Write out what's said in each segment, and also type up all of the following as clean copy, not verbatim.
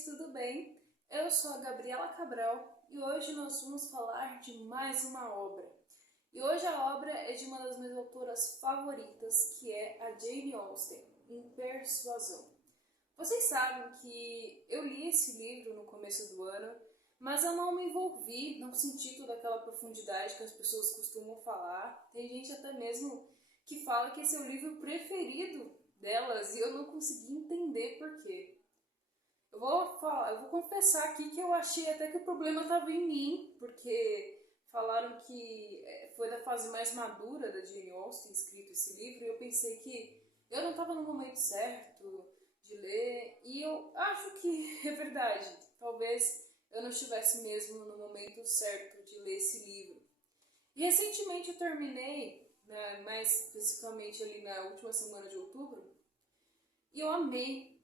gente, tudo bem? Eu sou a Gabriela Cabral e hoje nós vamos falar de mais uma obra. E hoje a obra é de uma das minhas autoras favoritas, que é a Jane Austen, em Persuasão. Vocês sabem que eu li esse livro no começo do ano, mas eu não me envolvi, não senti toda aquela profundidade que as pessoas costumam falar. Tem gente até mesmo que fala que esse é o livro preferido delas e eu não consegui entender por quê. Eu vou confessar aqui que eu achei até que o problema estava em mim, porque falaram que foi da fase mais madura da Jane Austen escrito esse livro, e eu pensei que eu não estava no momento certo de ler, e eu acho que é verdade. Talvez eu não estivesse mesmo no momento certo de ler esse livro. E recentemente eu terminei, né, mais especificamente ali na última semana de outubro, e eu amei.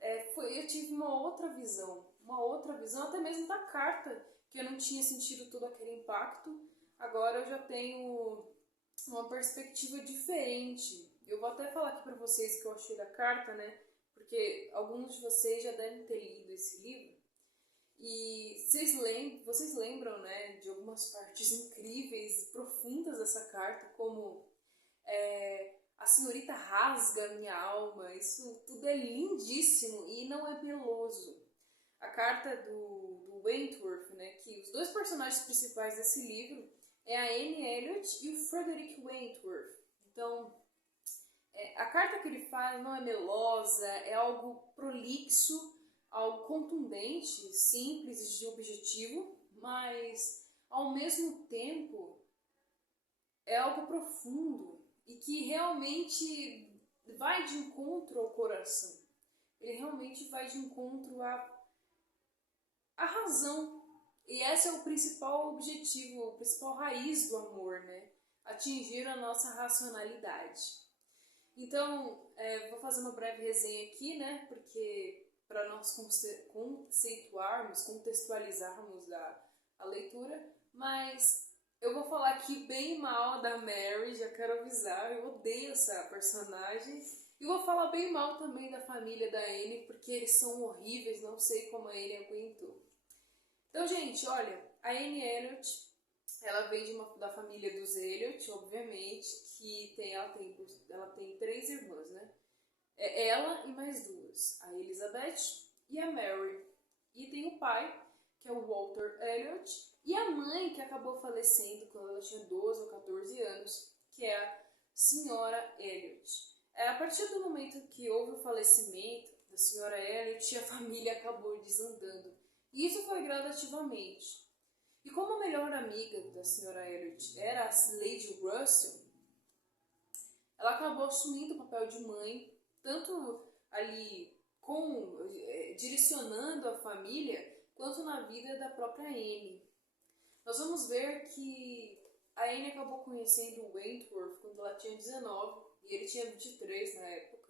Eu tive uma outra visão até mesmo da carta, que eu não tinha sentido todo aquele impacto. Agora eu já tenho uma perspectiva diferente. Eu vou até falar aqui para vocês o que eu achei da carta, né? Porque alguns de vocês já devem ter lido esse livro. E vocês lembram, né, de algumas partes incríveis e profundas dessa carta, como a senhorita rasga minha alma. Isso tudo é lindíssimo e não é meloso. A carta do Wentworth, né, que os dois personagens principais desse livro é a Anne Elliot e o Frederick Wentworth. Então, a carta que ele faz não é melosa, é algo prolixo, algo contundente, simples e de objetivo, mas ao mesmo tempo é algo profundo e que realmente vai de encontro ao coração. Ele realmente vai de encontro à razão. E esse é o principal objetivo, a principal raiz do amor, né? Atingir a nossa racionalidade. Então, vou fazer uma breve resenha aqui, né? Porque para nós conceituarmos, contextualizarmos a leitura, mas eu vou falar aqui bem mal da Mary, já quero avisar, eu odeio essa personagem. E vou falar bem mal também da família da Anne, porque eles são horríveis, não sei como a Anne aguentou. Então, gente, olha, a Anne Elliot, ela vem da família dos Elliot, obviamente, que ela tem três irmãs, né? É ela e mais duas, a Elizabeth e a Mary. E tem o pai, que é o Walter Elliot, e a mãe, que acabou falecendo quando ela tinha 12 ou 14 anos, que é a senhora Elliot. A partir do momento que houve o falecimento da senhora Elliot, a família acabou desandando. E isso foi gradativamente. E como a melhor amiga da senhora Elliot era a Lady Russell, ela acabou assumindo o papel de mãe, tanto ali direcionando a família, quanto na vida da própria Anne. Nós vamos ver que a Anne acabou conhecendo o Wentworth quando ela tinha 19 e ele tinha 23 na época.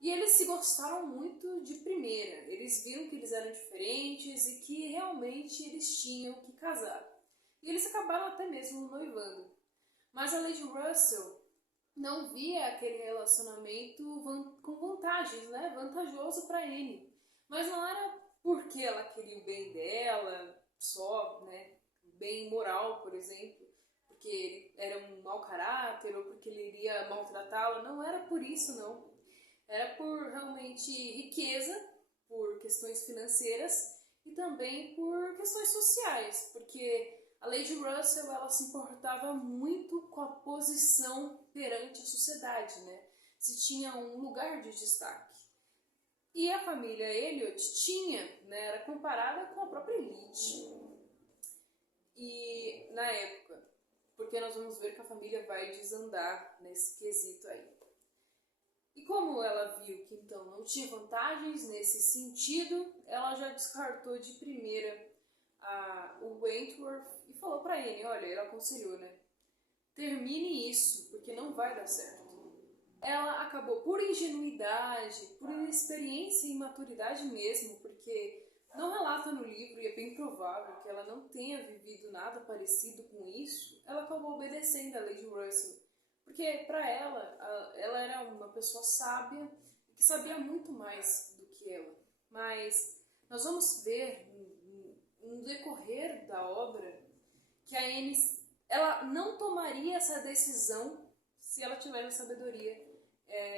E eles se gostaram muito de primeira. Eles viram que eles eram diferentes e que realmente eles tinham que casar. E eles acabaram até mesmo noivando. Mas a Lady Russell não via aquele relacionamento com vantagens, né? Vantajoso para Anne. Mas não era porque ela queria o bem dela, só, né? Bem moral, por exemplo, porque ele era um mau caráter ou porque ele iria maltratá-la. Não era por isso, não. Era por realmente riqueza, por questões financeiras e também por questões sociais, porque a Lady Russell, ela se importava muito com a posição perante a sociedade, né? Se tinha um lugar de destaque. E a família Elliot tinha, né? Era comparada com a própria elite. E na época, porque nós vamos ver que a família vai desandar nesse quesito aí. E como ela viu que então não tinha vantagens nesse sentido, ela já descartou de primeira o Wentworth e falou para ele, olha, ele aconselhou, né? Termine isso, porque não vai dar certo. Ela acabou por ingenuidade, por inexperiência e imaturidade mesmo, porque não relata no livro, e é bem provável que ela não tenha vivido nada parecido com isso, ela acabou obedecendo a Lady Russell. Porque para ela era uma pessoa sábia que sabia muito mais do que ela. Mas nós vamos ver no decorrer da obra que a Anne, ela não tomaria essa decisão se ela tivesse sabedoria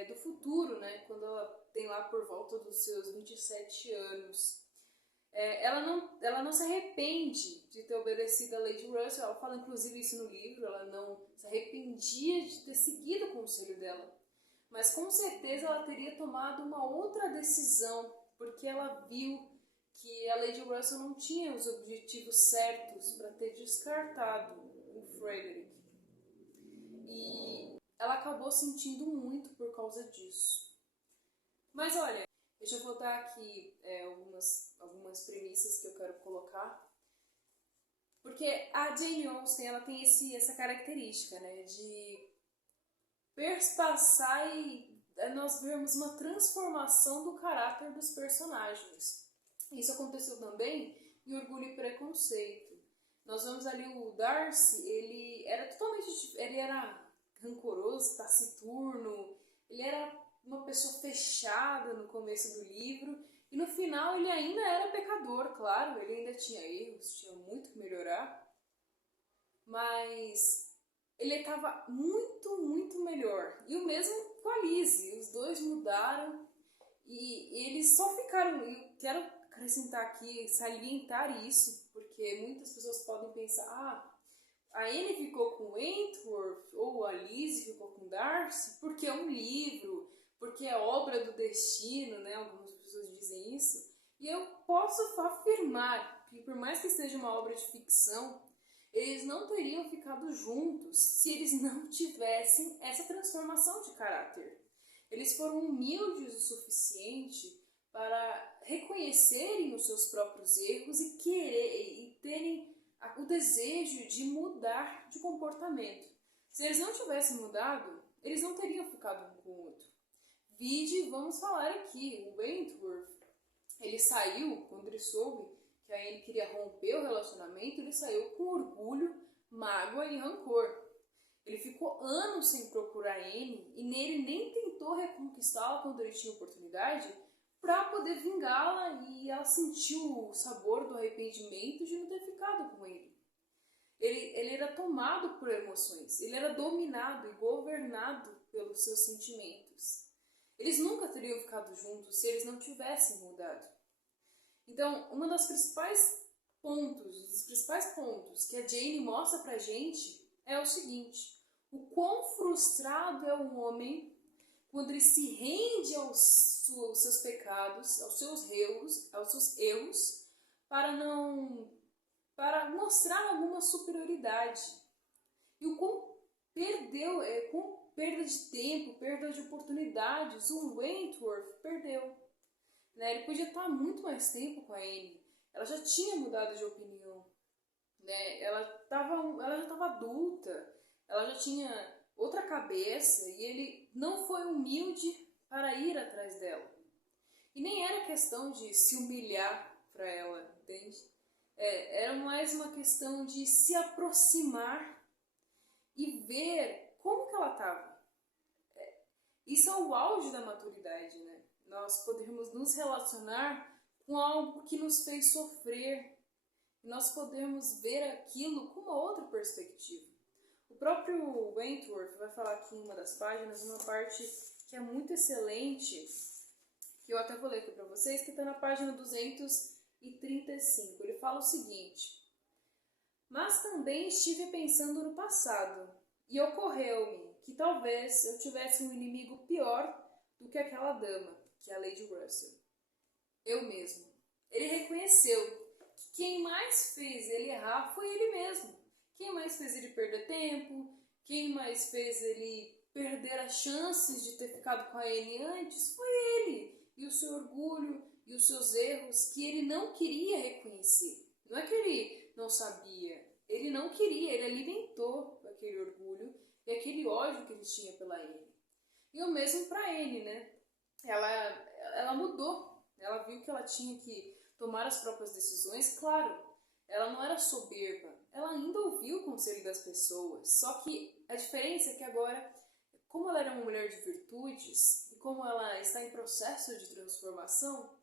do futuro, né? Quando ela tem lá por volta dos seus 27 anos. Ela não se arrepende de ter obedecido a Lady Russell, ela fala inclusive isso no livro, ela não se arrependia de ter seguido o conselho dela. Mas com certeza ela teria tomado uma outra decisão, porque ela viu que a Lady Russell não tinha os objetivos certos para ter descartado o Frederick. E ela acabou sentindo muito por causa disso. Mas olha, deixa eu botar aqui algumas premissas que eu quero colocar. Porque a Jane Austen, ela tem essa característica, né, de perspassar e nós vemos uma transformação do caráter dos personagens. Isso aconteceu também em Orgulho e Preconceito. Nós vemos ali o Darcy, ele era rancoroso, taciturno, ele era uma pessoa fechada no começo do livro, e no final ele ainda era pecador, claro, ele ainda tinha erros, tinha muito que melhorar, mas ele estava muito, muito melhor. E o mesmo com a Lizzie, os dois mudaram e eles só ficaram. Eu quero acrescentar aqui, salientar isso, porque muitas pessoas podem pensar: a Anne ficou com Wentworth ou a Lizzie ficou com Darcy porque é um livro, porque é obra do destino, né? Algumas pessoas dizem isso. E eu posso afirmar que, por mais que seja uma obra de ficção, eles não teriam ficado juntos se eles não tivessem essa transformação de caráter. Eles foram humildes o suficiente para reconhecerem os seus próprios erros e terem o desejo de mudar de comportamento. Se eles não tivessem mudado, eles não teriam ficado um com o outro. Vamos falar aqui, o Wentworth, ele saiu, quando ele soube que a Anne queria romper o relacionamento, ele saiu com orgulho, mágoa e rancor. Ele ficou anos sem procurar a Anne e nele nem tentou reconquistá-la quando ele tinha oportunidade para poder vingá-la, e ela sentiu o sabor do arrependimento de não ter ficado com ele. Ele era tomado por emoções, ele era dominado e governado pelos seus sentimentos. Eles nunca teriam ficado juntos se eles não tivessem mudado. Então, um dos principais pontos que a Jane mostra pra gente é o seguinte: o quão frustrado é um homem quando ele se rende aos seus pecados, aos seus erros, para mostrar alguma superioridade. E o quão perda de tempo, perda de oportunidades, o Wentworth perdeu. Né? Ele podia estar muito mais tempo com a Anne. Ela já tinha mudado de opinião. Né? Ela já estava adulta. Ela já tinha outra cabeça. E ele não foi humilde para ir atrás dela. E nem era questão de se humilhar para ela, entende? Era mais uma questão de se aproximar e ver como que ela estava. Isso é o auge da maturidade, né? Nós podemos nos relacionar com algo que nos fez sofrer. Nós podemos ver aquilo com uma outra perspectiva. O próprio Wentworth vai falar aqui em uma das páginas, uma parte que é muito excelente, que eu até vou ler aqui para vocês, que está na página 235. Ele fala o seguinte: mas também estive pensando no passado, e ocorreu-me que talvez eu tivesse um inimigo pior do que aquela dama, que é a Lady Russell. Eu mesmo. Ele reconheceu que quem mais fez ele errar foi ele mesmo. Quem mais fez ele perder tempo, quem mais fez ele perder as chances de ter ficado com a Anne antes, foi ele. E o seu orgulho e os seus erros que ele não queria reconhecer. Não é que ele não sabia, ele não queria, ele alimentou aquele orgulho e aquele ódio que ele tinha pela Anne. E o mesmo para Anne, né? Ela mudou, ela viu que ela tinha que tomar as próprias decisões. Claro, ela não era soberba, ela ainda ouviu o conselho das pessoas, só que a diferença é que agora, como ela era uma mulher de virtudes e como ela está em processo de transformação,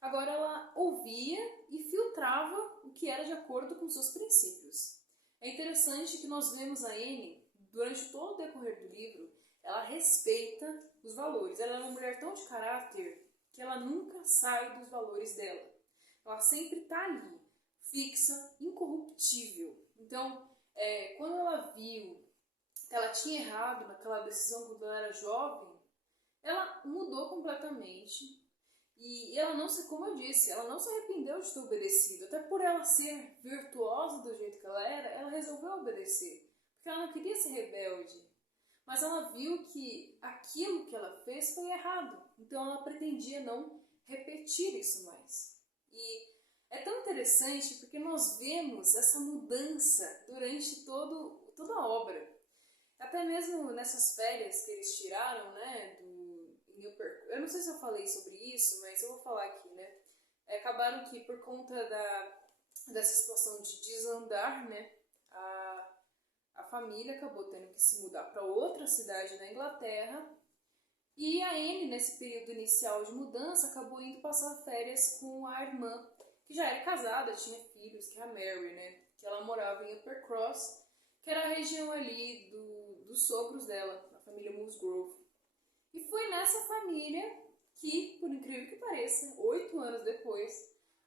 Agora ela ouvia e filtrava o que era de acordo com seus princípios. É interessante que nós vemos a Anne, durante todo o decorrer do livro, ela respeita os valores. Ela é uma mulher tão de caráter que ela nunca sai dos valores dela. Ela sempre está ali, fixa, incorruptível. Então, quando ela viu que ela tinha errado naquela decisão quando ela era jovem, ela mudou completamente. E ela não se, como eu disse, ela não se arrependeu de ter obedecido. Até por ela ser virtuosa do jeito que ela era, ela resolveu obedecer. Porque ela não queria ser rebelde. Mas ela viu que aquilo que ela fez foi errado. Então ela pretendia não repetir isso mais. E é tão interessante porque nós vemos essa mudança durante toda a obra. Até mesmo nessas férias que eles tiraram, né, eu não sei se eu falei sobre isso, mas eu vou falar aqui, né? Acabaram que por conta dessa situação de desandar, né, a família acabou tendo que se mudar para outra cidade na Inglaterra. E a Anne, nesse período inicial de mudança, acabou indo passar férias com a irmã, que já era casada, tinha filhos, que é a Mary, né? Que ela morava em Uppercross, que era a região ali dos sogros dela, a família Musgrove. E foi nessa família que, por incrível que pareça, 8 anos depois,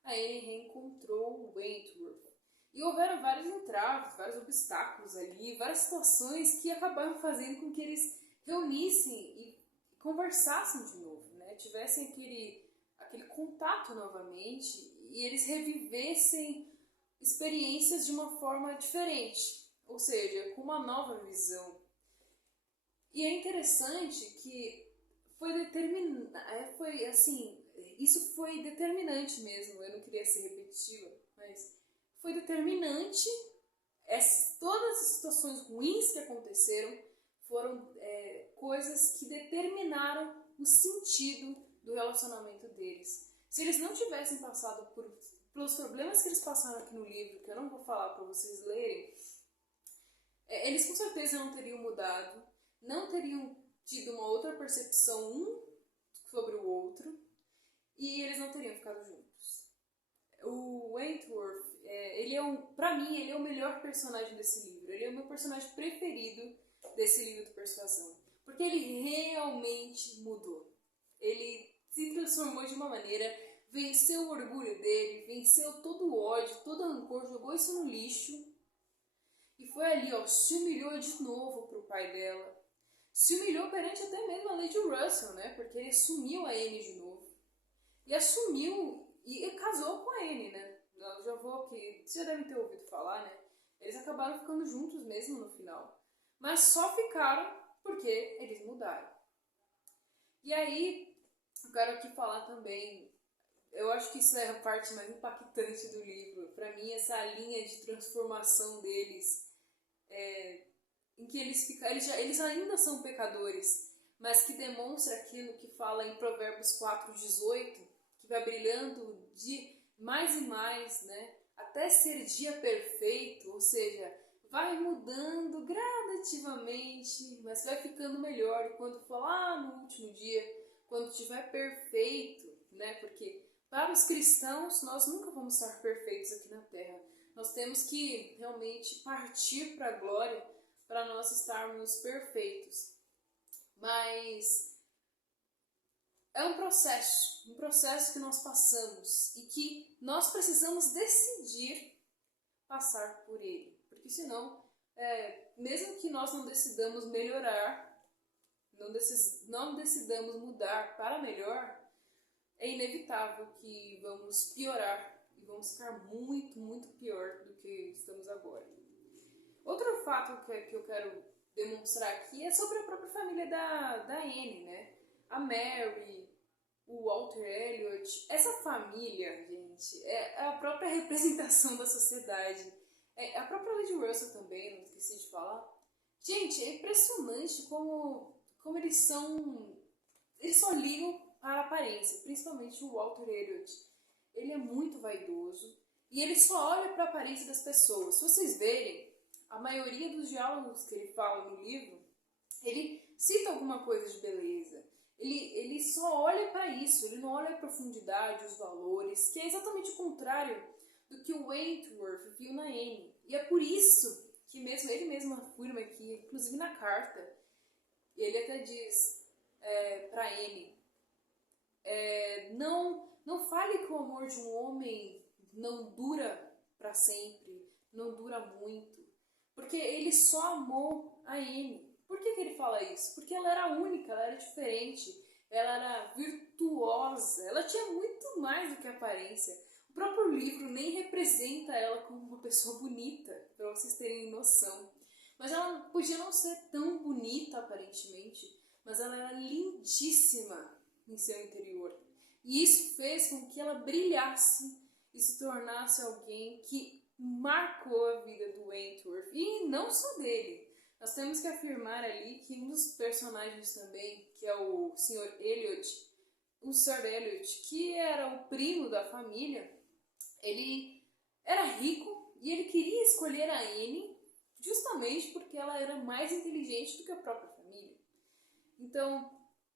a Anne reencontrou o Wentworth. E houveram vários entraves, vários obstáculos ali, várias situações que acabaram fazendo com que eles reunissem e conversassem de novo, né? Tivessem aquele contato novamente e eles revivessem experiências de uma forma diferente, ou seja, com uma nova visão. E é interessante que isso foi determinante mesmo, eu não queria ser repetitiva, mas foi determinante, todas as situações ruins que aconteceram foram coisas que determinaram o sentido do relacionamento deles. Se eles não tivessem passado pelos problemas que eles passaram aqui no livro, que eu não vou falar para vocês lerem, eles com certeza não teriam mudado, não teriam tido uma outra percepção um sobre o outro e eles não teriam ficado juntos. O Wentworth, pra mim, ele é o melhor personagem desse livro. Ele é o meu personagem preferido desse livro de persuasão. Porque ele realmente mudou. Ele se transformou de uma maneira, venceu o orgulho dele, venceu todo o ódio, todo o rancor, jogou isso no lixo. E foi ali, se humilhou de novo pro pai dela. Se humilhou perante até mesmo a Lady Russell, né? Porque ele assumiu a Anne de novo. E assumiu e casou com a Anne, né? Eu já vou aqui, vocês já devem ter ouvido falar, né? Eles acabaram ficando juntos mesmo no final. Mas só ficaram porque eles mudaram. E aí, eu quero aqui falar também, eu acho que isso é a parte mais impactante do livro. Pra mim, essa linha de transformação deles, em que eles ainda são pecadores, mas que demonstra aquilo que fala em Provérbios 4:18, que vai brilhando de mais e mais, né, até ser dia perfeito, ou seja, vai mudando gradativamente, mas vai ficando melhor. E quando for lá no último dia, quando estiver perfeito, né, porque para os cristãos nós nunca vamos estar perfeitos aqui na Terra. Nós temos que realmente partir para a glória para nós estarmos perfeitos. Mas é um processo que nós passamos e que nós precisamos decidir passar por ele. Porque senão, mesmo que nós não decidamos melhorar, não decidamos mudar para melhor, é inevitável que vamos piorar e vamos ficar muito, muito pior do que estamos agora. Outro fato que eu quero demonstrar aqui é sobre a própria família da Anne, né? A Mary, o Walter Elliot. Essa família, gente, é a própria representação da sociedade. A própria Lady Russell também, não esqueci de falar. Gente, é impressionante como eles são... Eles só ligam para a aparência, principalmente o Walter Elliot. Ele é muito vaidoso e ele só olha para a aparência das pessoas. Se vocês verem, a maioria dos diálogos que ele fala no livro, ele cita alguma coisa de beleza. Ele ele só olha para isso, ele não olha a profundidade, os valores, que é exatamente o contrário do que o Wentworth viu na Anne. E é por isso que ele mesmo afirma aqui, inclusive na carta, ele até diz para Anne, não fale que o amor de um homem não dura para sempre, não dura muito, porque ele só amou a Anne. Por que ele fala isso? Porque ela era única, ela era diferente, ela era virtuosa, ela tinha muito mais do que aparência. O próprio livro nem representa ela como uma pessoa bonita, para vocês terem noção. Mas ela podia não ser tão bonita aparentemente, mas ela era lindíssima em seu interior. E isso fez com que ela brilhasse e se tornasse alguém que marcou a vida do Wentworth, e não só dele. Nós temos que afirmar ali que um dos personagens também, que é o Sr. Elliot, que era o primo da família, ele era rico e ele queria escolher a Anne justamente porque ela era mais inteligente do que a própria família. Então,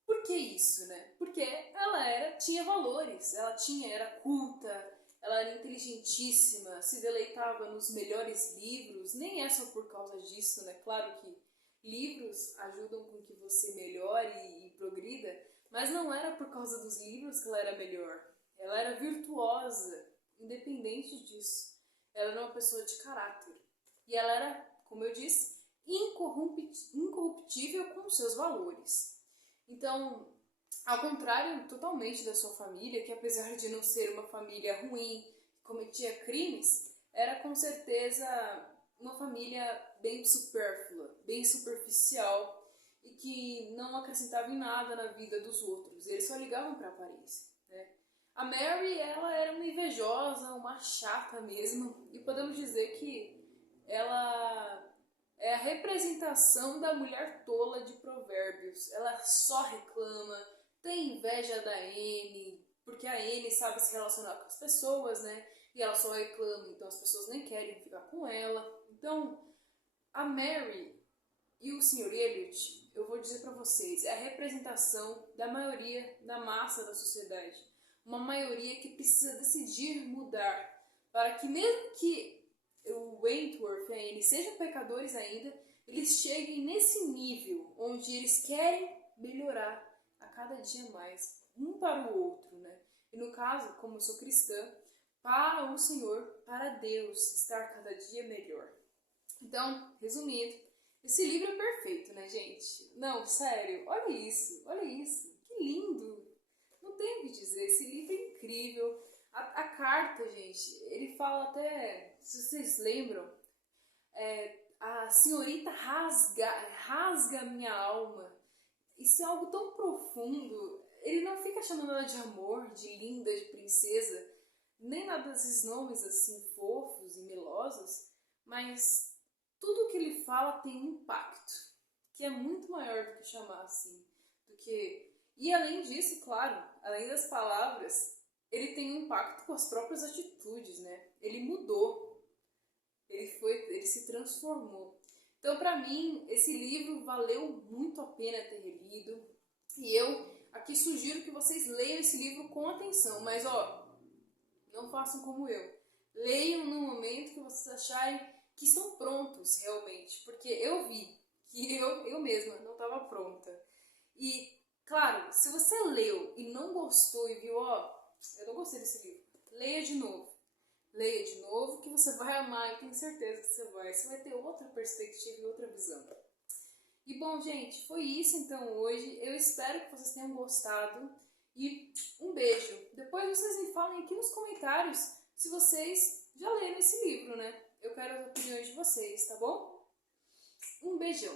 por que isso, né? Porque ela tinha valores, era culta, ela era inteligentíssima, se deleitava nos melhores livros. Nem é só por causa disso, né? Claro que livros ajudam com que você melhore e progrida, mas não era por causa dos livros que ela era melhor. Ela era virtuosa, independente disso. Ela era uma pessoa de caráter. E ela era, como eu disse, incorruptível com seus valores. Então, ao contrário totalmente da sua família, que apesar de não ser uma família ruim, que cometia crimes, era com certeza uma família bem supérflua, bem superficial e que não acrescentava em nada na vida dos outros. Eles só ligavam para a aparência, né? A Mary, ela era uma invejosa, uma chata mesmo, e podemos dizer que ela é a representação da mulher tola de Provérbios. Ela só reclama, tem inveja da Anne, porque a Anne sabe se relacionar com as pessoas, né? E ela só reclama, então as pessoas nem querem ficar com ela. Então, a Mary e o Sr. Elliot, eu vou dizer para vocês, é a representação da maioria, da massa da sociedade. Uma maioria que precisa decidir mudar, para que mesmo que o Wentworth e a Anne sejam pecadores ainda, eles cheguem nesse nível onde eles querem melhorar a cada dia mais, um para o outro, né? E no caso, como eu sou cristã, para o Senhor, para Deus, estar cada dia melhor. Então, resumindo, esse livro é perfeito, né, gente? Não, sério, olha isso, que lindo! Não tem o que dizer, esse livro é incrível. A carta, gente, ele fala até, se vocês lembram, a senhorita rasga minha alma. Isso é algo tão profundo. Ele não fica chamando ela de amor, de linda, de princesa, nem nada desses nomes assim fofos e melosos, mas tudo que ele fala tem um impacto, que é muito maior do que chamar assim, E além disso, claro, além das palavras, ele tem um impacto com as próprias atitudes, né? Ele mudou, ele se transformou. Então, para mim, esse livro valeu muito a pena ter relido. E eu aqui sugiro que vocês leiam esse livro com atenção. Mas, não façam como eu. Leiam no momento que vocês acharem que estão prontos, realmente. Porque eu vi que eu mesma não estava pronta. E, claro, se você leu e não gostou e viu, eu não gostei desse livro, leia de novo. Leia de novo que você vai amar, e tenho certeza que você vai. Você vai ter outra perspectiva e outra visão. E bom, gente, foi isso então hoje. Eu espero que vocês tenham gostado. E um beijo. Depois vocês me falem aqui nos comentários se vocês já leram esse livro, né? Eu quero as opiniões de vocês, tá bom? Um beijão.